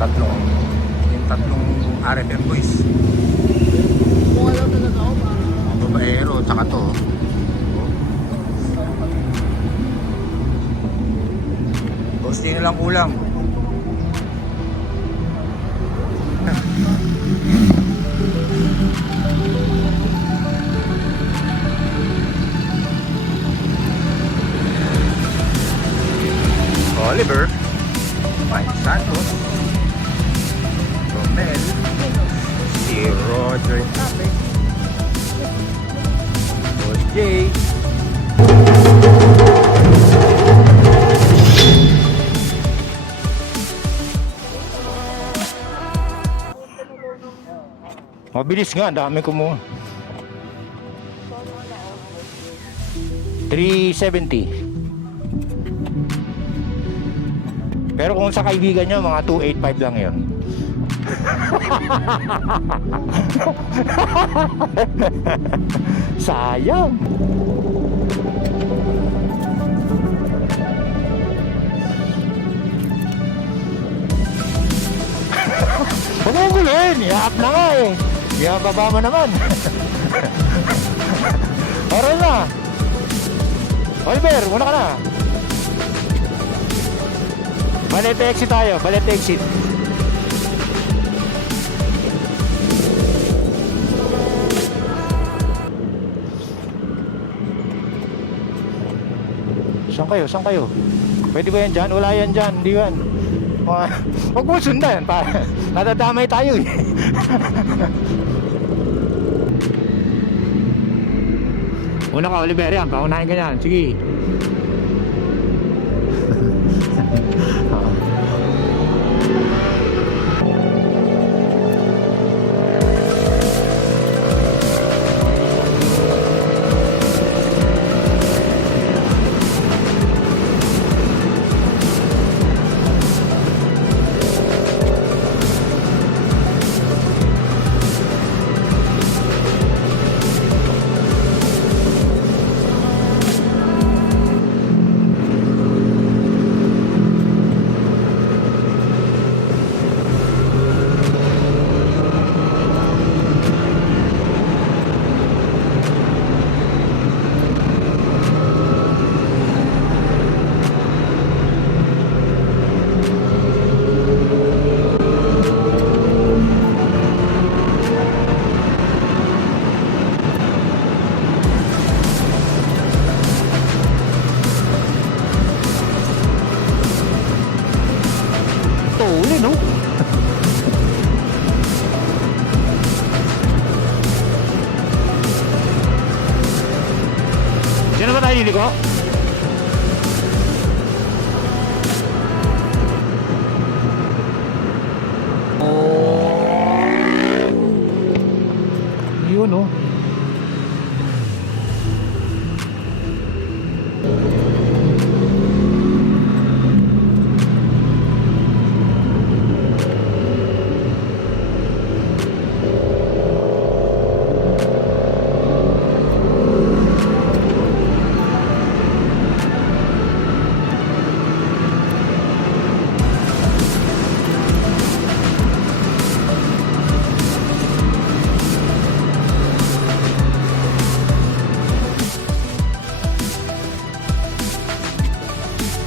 tatlong yung tatlong RFM boys. Mukha lang talaga ako para Mga babaero, tsaka to. Ghosting na lang kulang. Oliver, Mike Santos, Romel, si Roger Tape, Boss J, mabilis nga, dami kumuha. 370. Pero kung sa kaibigan nyo, mga 285 lang yun. Sayang. Huwag mo gulin, i-up na nga eh. Ibaba mo naman. Oral na. Oliver, muna ka na. Balete exit tayo, balete exit. Saan kayo? Saan kayo? Pwede ba yan dyan? Wala yan dyan, hindi yan. Huwag mo sundan, para nadadamay tayo eh. Una ka, Oliver, yan, paunahin ka yan, sige. No? Sino ba tayo liliko? Yun oh.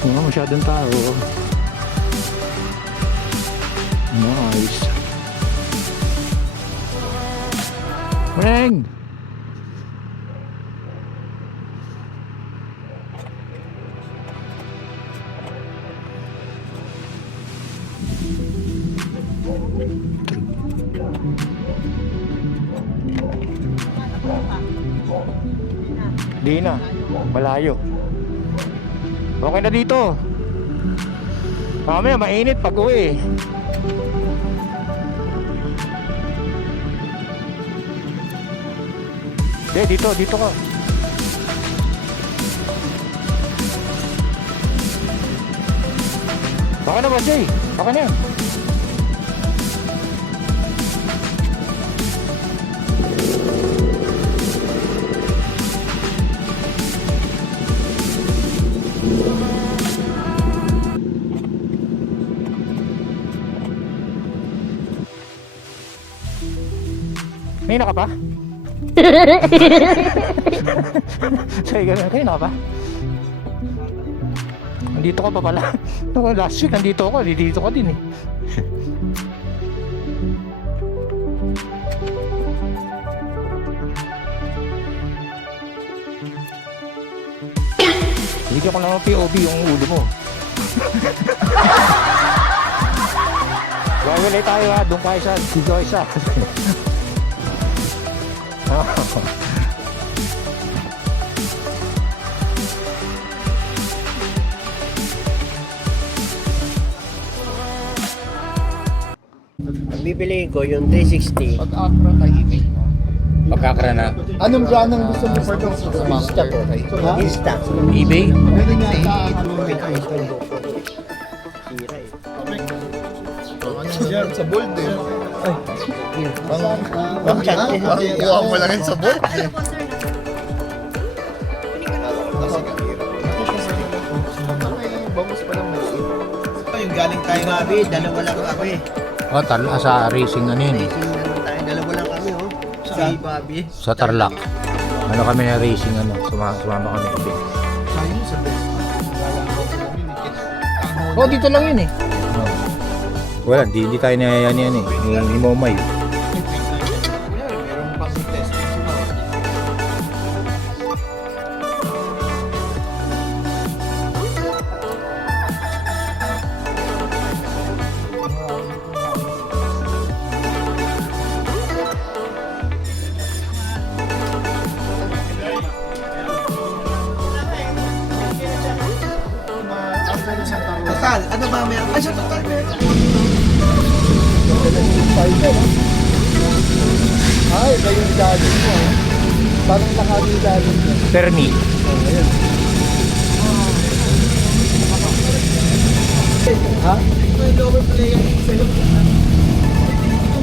Wala masyadong tao. Nice. Morning! Di na, malayo. Okay na dito. Mamaya mainit pag uwi. Dito ka. Baka na ba, Jay? Baka na yan. Kanina ka pa? Sabi ka, kanina ka pa? Nandito ka pa pala. Last week nandito ako, dito ka din eh. Bigyan ko lang ng POV yung ulo mo. Gawin tayo ha, doon kayo sa dito isa. Ang bibiliin ko yung 360. Pag-Acra tahimik. Pagkakra na Anong brand ang gusto mo for those? Insta po. Insta. eBay. Pwede nga sa ano Sira eh. Diyan, sa bold eh. Ang chat eh. Kuha mo lang yun sa bold. Bangus pa lang maliit. Yung galing tayo Bobby, dalawa lang kami. Sa racing ano yun. Racing naman tayo, dalawa lang kami oh. Si Bobby. Sa Tarlac. Ano kami na racing ano. Sumama kami. Sayang sa best. Oh, dito lang yun eh. Wala, hindi tayo nayayan yan eh. Ni Momay. Meron pang test. Total, ano ba meron? Ay, sa total meron. Ay, kayo yung dalim mo. Parang nakali yung dalim mo. Permi. Ha?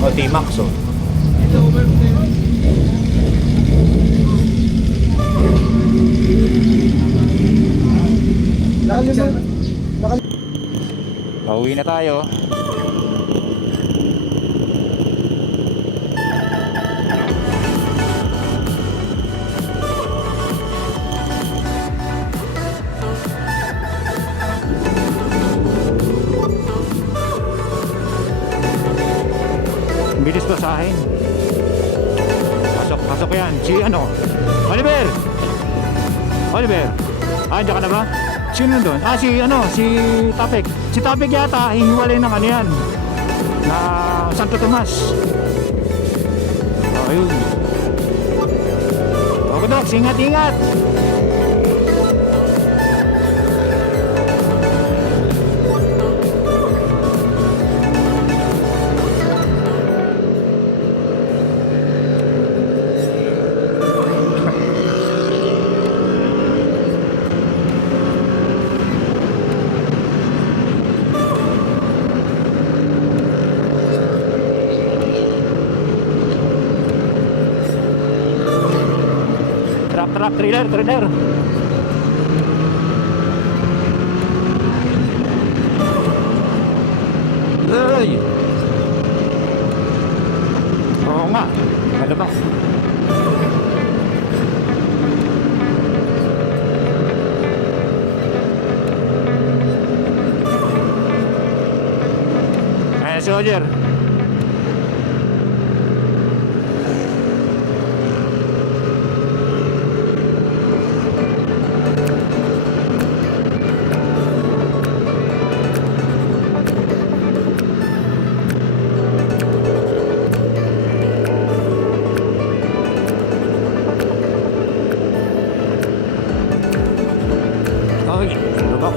O, T-Max oh. Pauwi na tayo. Bilis ba sa akin? Pasok yan. Si ano? Oliver! Oliver! Andiyan ka na ba? Sino doon? Si Tapik. Si Tapik yata, hihiwalay ng ano yan. Na Santo Tomas. Oh, ayun. Okay, Doc. Ingat-ingat. Truck, trailer. Ay! Oo nga, malabas. Ayan si Roger. Ay, lubak.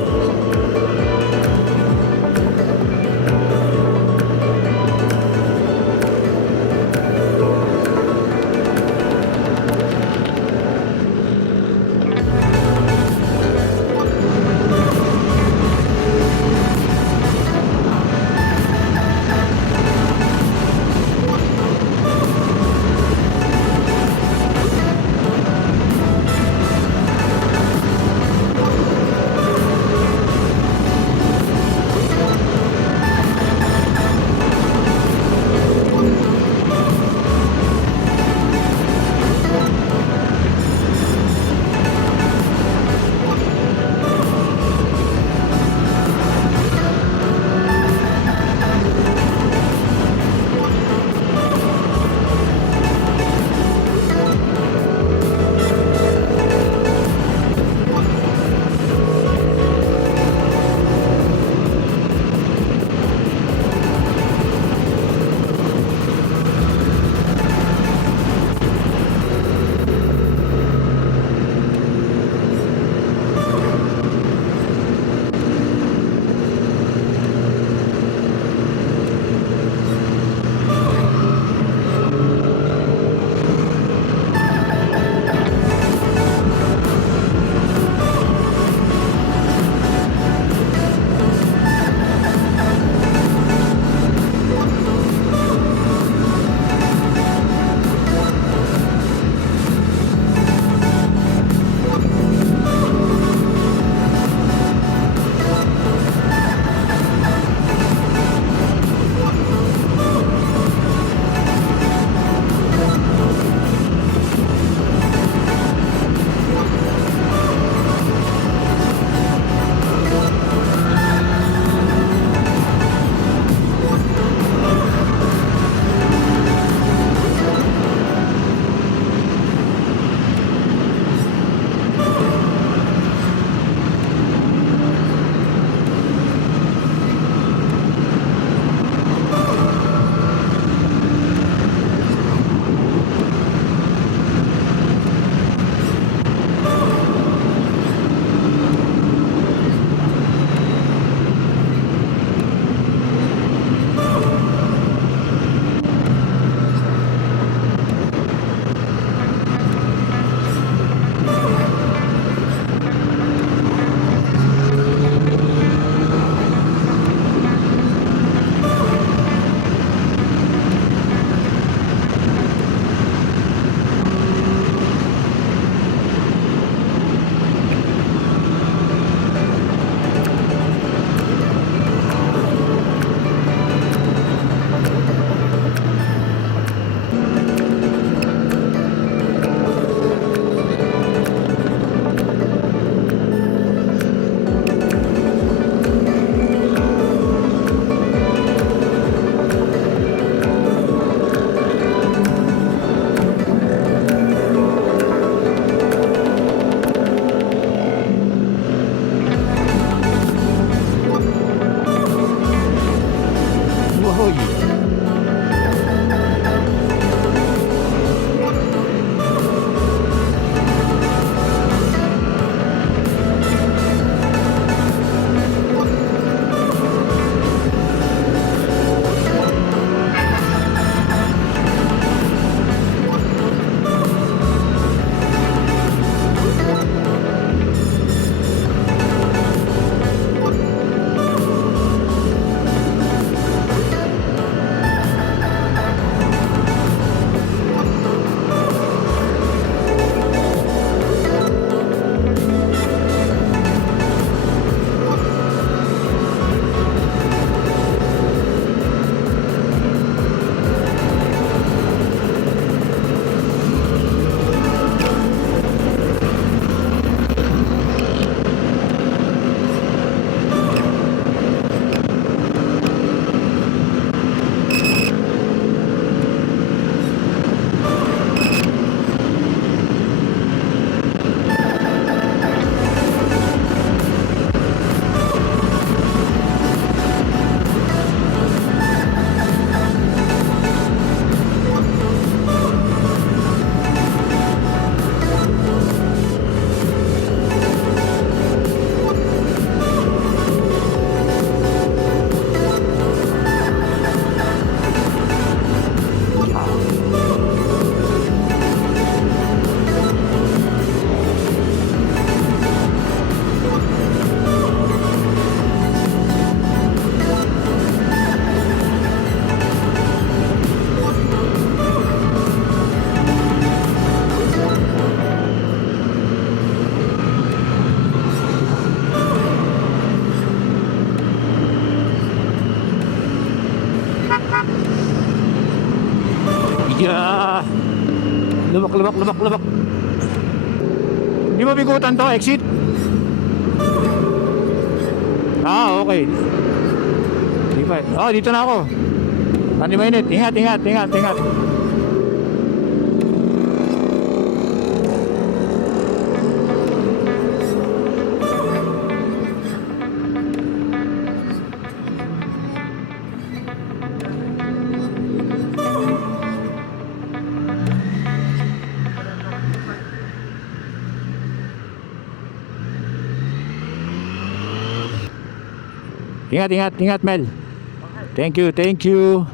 Boy. Yeah. Lubak, lubak, lubak, lubak. Hindi mabigutan to, exit. Okay. Di pa. Dito na ako. Hindi mainit. Ingat, ingat, ingat, ingat. Ingat, ingat, ingat, Mel. Thank you, thank you.